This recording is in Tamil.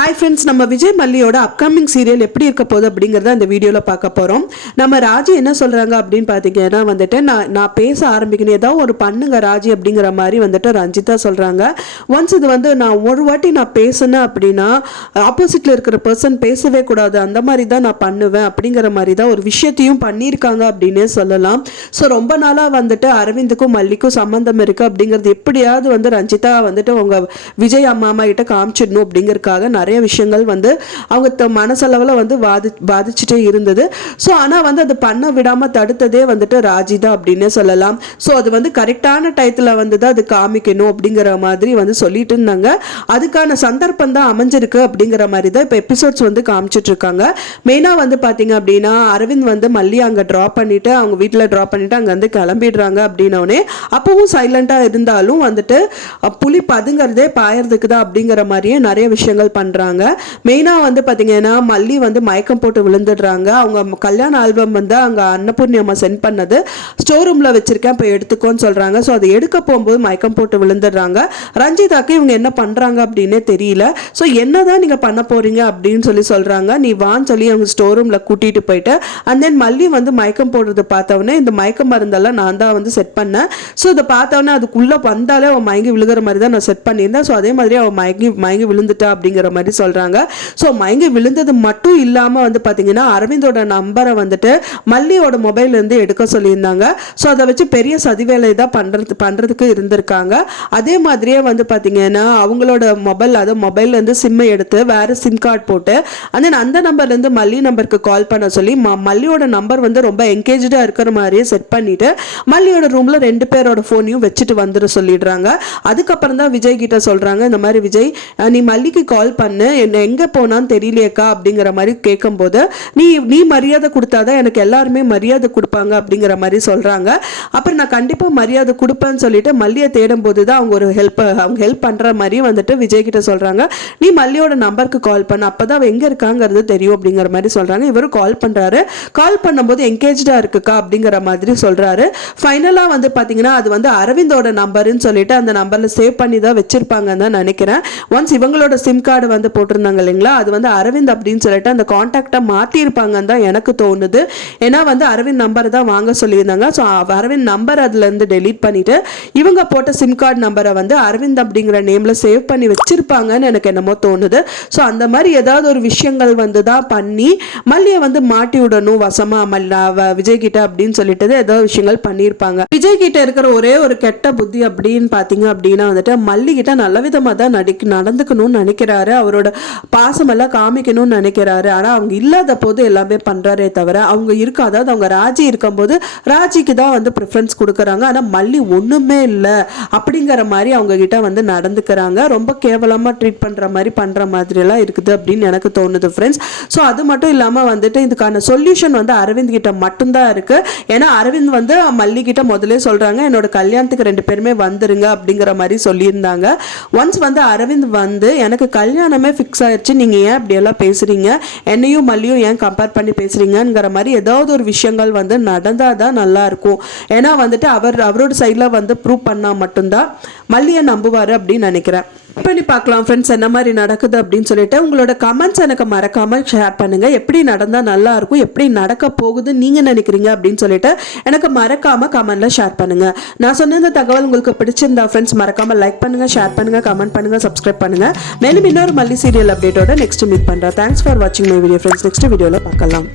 ஹாய் ஃப்ரெண்ட்ஸ், நம்ம விஜய் மல்லியோட அப்கமிங் சீரியல் எப்படி இருக்க போகுது அப்படிங்கிறத இந்த வீடியோவில் பார்க்க போகிறோம். நம்ம ராஜி என்ன சொல்கிறாங்க அப்படின்னு பார்த்தீங்கன்னா வந்துட்டு நான் பேச ஆரம்பிக்கணும், ஏதாவது ஒரு பண்ணுங்க ராஜி அப்படிங்கிற மாதிரி வந்துட்டு ரஞ்சிதா சொல்கிறாங்க. ஒன்ஸ் இது வந்து நான் ஒரு வாட்டி நான் பேசுனேன் அப்படின்னா ஆப்போசிட்டில் இருக்கிற பர்சன் பேசவே கூடாது, அந்த மாதிரி தான் நான் பண்ணுவேன் அப்படிங்கிற மாதிரி தான் ஒரு விஷயத்தையும் பண்ணியிருக்காங்க அப்படின்னே சொல்லலாம். ஸோ ரொம்ப நாளாக வந்துட்டு அரவிந்துக்கும் மல்லிக்கும் சம்மந்தம் இருக்குது அப்படிங்கிறது எப்படியாவது வந்து ரஞ்சிதா வந்துட்டு உங்கள் விஜய் அம்மா கிட்ட காமிச்சிடணும் அப்படிங்கிறதுக்காக நிறைய விஷயங்கள் வந்து அவங்க மனசளவில் வந்து பாதிச்சுட்டே இருந்தது. ஸோ ஆனால் வந்து அது பண்ண விடாமல் தடுத்ததே வந்துட்டு ராஜி தான் அப்படின்னே சொல்லலாம். ஸோ அது வந்து கரெக்டான டயத்தில் வந்து தான் அது காமிக்கணும் அப்படிங்கிற மாதிரி வந்து சொல்லிட்டு இருந்தாங்க. அதுக்கான சந்தர்ப்பம் தான் அமைஞ்சிருக்கு அப்படிங்கிற மாதிரி தான் இப்போ எபிசோட்ஸ் வந்து காமிச்சிட்டு இருக்காங்க. மெயினாக வந்து பார்த்தீங்க அப்படின்னா அரவிந்த் வந்து மல்லி அங்கே ட்ராப் பண்ணிட்டு அவங்க வீட்டில் ட்ராப் பண்ணிட்டு அங்கே வந்து கிளம்பிடுறாங்க அப்படின்னோடனே அப்பவும் சைலண்டாக இருந்தாலும் வந்துட்டு புலி பதுங்கிறதே பாயறதுக்கு தான் அப்படிங்கிற மாதிரியே நிறைய விஷயங்கள் பண்ணுறாங்க. மெயினாக வந்து பார்த்தீங்கன்னா மல்லி வந்து மயக்கம் போட்டு விழுந்துடுறாங்க. அவங்க கல்யாண ஆல்பம் வந்து அங்கே அன்னபூர்ணி அம்மா சென்ட் பண்ணது ஸ்டோர் ரூமில் வச்சிருக்கேன், இப்போ எடுத்துக்கோன்னு சொல்கிறாங்க. ஸோ அதை எடுக்க போகும்போது மயக்கம் போட்டு விழுந்துடுறாங்க. ரஞ்சிதாக்கு இவங்க என்ன பண்ணுறாங்க அப்படின்னே தெரியல. ஸோ என்னதான் நீங்கள் பண்ண போகிறீங்க அப்படின்னு சொல்கிறாங்க. நீ வான்னு சொல்லி அவங்க ஸ்டோர் ரூமில் கூட்டிகிட்டு போயிட்டு அண்ட் தென் மல்லி வந்து மயக்கம் போடுறது பார்த்தவொடனே இந்த மயக்க மருந்தெல்லாம் நான் தான் வந்து செட் பண்ணேன். ஸோ இதை பார்த்தவொடனே அதுக்குள்ளே வந்தாலே அவன் மயங்கி விழுகிற மாதிரி தான் நான் செட் பண்ணியிருந்தேன். ஸோ அதே மாதிரி அவன் மயங்கி விழுந்துட்டா அப்படிங்கிற மாதிரி சொல்கிறாங்க. ஸோ மயங்கி விழுந்தது மட்டும் இல்லாமல் வந்து பார்த்தீங்கன்னா அரவிந்தோட நம்பரை வந்துட்டு மல்லியோட மொபைல்லேருந்து எடுக்க சொல்லியிருந்தாங்க. ஸோ அதை வச்சு பெரிய சதிவேலை தான் பண்ணுறதுக்கு இருந்திருக்காங்க. அதே மாதிரியே வந்து பார்த்தீங்கன்னா அவங்களோட மொபைல்லேருந்து சிம்மை எடுத்து வேறு சிம் கார்டு போட்டு அந்த நம்பர்லேருந்து மல்லி நம்பருக்கு கால் பண்ண சொல்லி மல்லியோட நம்பர் வந்து ரொம்ப என்கேஜாக இருக்கிற மாதிரியே செட் பண்ணிட்டு மல்லியோட ரூமில் 2 பேரோட ஃபோனையும் வச்சுட்டு வந்துட சொல்லிடுறாங்க. அதுக்கப்புறம் தான் விஜய் கிட்ட சொல்கிறாங்க, இந்த மாதிரி விஜய் நீ மல்லிக்கு கால் பண்ணு, என்ன எங்கே போனான்னு தெரியலையேக்கா அப்படிங்கிற மாதிரி கேட்கும்போது நீ மரியாதை கொடுத்தாதான் எனக்கு எல்லாருமே மரியாதை கொடுப்பாங்க அப்படிங்கிற மாதிரி சொல்கிறாங்க. அப்புறம் நான் கண்டிப்பாக மரியாதை கொடுப்பேன்னு சொல்லிட்டு மல்லியை தேடும் போது தான் அவங்க ஹெல்ப் பண்ணுற மாதிரி வந்துட்டு விஜய் கிட்ட சொல்கிறாங்க, நீ மல்லியோட நம்பருக்கு கால் பண்ண, அப்போ தான் அவள் எங்கே இருக்காங்கிறது தெரியும் அப்படிங்கிற மாதிரி சொல்கிறாங்க. இவரும் கால் பண்ணுறாரு. கால் பண்ணும்போது என்கேஜாக இருக்குக்கா அப்படிங்கிற மாதிரி சொல்கிறாரு. ஃபைனலாக வந்து பார்த்தீங்கன்னா அது வந்து அரவிந்தோட நம்பருன்னு சொல்லிட்டு அந்த நம்பரில் சேவ் பண்ணி தான் வச்சிருப்பாங்கன்னு தான் நினைக்கிறேன். ஒன்ஸ் இவங்களோட சிம் கார்டு வந்து போட்டிருந்தாங்க இல்லைங்களா, அது வந்து அரவிந்த் அப்படின்னு சொல்லிட்டு அந்த கான்டாக்டை மாற்றிருப்பாங்கன்னு தான் எனக்கு தோணுது. ஏன்னா வந்து அரவிந்த் நம்பர் தான் வாங்க சொல்லியிருந்தாங்க. ஸோ அரவிந்த் நம்பர் அதுலேருந்து டெலீட் பண்ணிட்டு இவங்க போட்ட சிம் கார்டு நம்பரை வந்து அரவிந்த் அப்படிங்கிற நேமில் சேவ் பண்ணி வச்சிருப்பாங்கன்னு எனக்கு என்னமோ தோணுது. ஸோ அந்த மாதிரி ஏதாவது ஒரு விஷயங்கள் வந்து தான் பண்ணி மல்லியை வந்து மாட்டி விடணும் வசமா விஜய் கிட்ட அப்படின்னு சொல்லிட்டு ஏதாவது விஷயங்கள் பண்ணியிருப்பாங்க. விஜய் கிட்ட இருக்கிற ஒரே ஒரு கெட்ட புத்தி அப்படின்னு பார்த்தீங்க அப்படின்னா வந்துட்டு மல்லி கிட்ட நல்ல விதமாக தான் நடந்துக்கணும்னு நினைக்கிறாரு, அவரோட பாசமெல்லாம் காமிக்கணும்னு நினைக்கிறாரு. ஆனால் அவங்க இல்லாத போது எல்லாமே பண்ணுறாரே தவிர அவங்க அதாவது அவங்க ராஜி இருக்கும்போது ராஜிக்கு தான் வந்து ப்ரிஃபரன்ஸ் கொடுக்குறாங்க. ஆனால் மல்லி ஒன்றுமே இல்லை அப்படிங்கிற மாதிரி அவங்க கிட்ட வந்து நடந்துக்கிறாங்க. ரொம்ப கேவலமாக ட்ரீட் பண்ணுற மாதிரிலாம் இருக்குது அப்படின்னு எனக்கு தோணுது ஃப்ரெண்ட்ஸ். ஸோ அது மட்டும் இல்லாமல் வந்துட்டு இதுக்கான சொல்யூஷன் வந்து அரவிந்த் கிட்ட மட்டும்தான் இருக்குது. ஏன்னா அரவிந்த் வந்து மல்லி கிட்ட முதலே சொல்கிறாங்க, என்னோட கல்யாணத்துக்கு 2 பேருமே வந்துருங்க அப்படிங்கிற மாதிரி சொல்லியிருந்தாங்க. ஒன்ஸ் வந்து அரவிந்த் வந்து எனக்கு கல்யாணமே ஃபிக்ஸ் ஆயிடுச்சு, நீங்கள் ஏன் அப்படியெல்லாம் பேசுகிறீங்க, என்னையும் மல்லியும் ஏன் கம்பேர் பண்ணி பேசுகிறீங்கிற மாதிரி ஏதாவது ஒரு விஷயங்கள் வந்து நடந்தால் தான் நல்லாயிருக்கும். ஏன்னா வந்துட்டு அவரோட சைடில் வந்து ப்ரூவ் பண்ணால் மட்டும்தான் மல்லியை நம்புவார் அப்படின்னு நினைக்கிறேன். பண்ணி பார்க்கலாம் ஃப்ரெண்ட்ஸ் என்ன மாதிரி நடக்குது அப்படின்னு சொல்லிட்டு உங்களோட கமெண்ட்ஸ் எனக்கு மறக்காமல் ஷேர் பண்ணுங்கள். எப்படி நடந்தால் நல்லாயிருக்கும், எப்படி நடக்க போகுது நீங்கள் நினைக்கிறீங்க அப்படின்னு சொல்லிட்டு எனக்கு மறக்காமல் கமெண்ட்டில் ஷேர் பண்ணுங்கள். நான் சொன்ன இந்த தகவல் உங்களுக்கு பிடிச்சிருந்தா ஃப்ரெண்ட்ஸ் மறக்காமல் லைக் பண்ணுங்கள், ஷேர் பண்ணுங்கள், கமெண்ட் பண்ணுங்கள், சப்ஸ்கிரைப் பண்ணுங்கள். மேலும் இன்னொரு மல்லி சீரியல் அப்டேட்டோட நெக்ஸ்ட் மீட் பண்ணுறேன். தேங்க்ஸ் ஃபார் வாட்சிங் மை வீடியோ ஃப்ரெண்ட்ஸ். நெக்ஸ்ட் வீடியோவில் பார்க்கலாம்.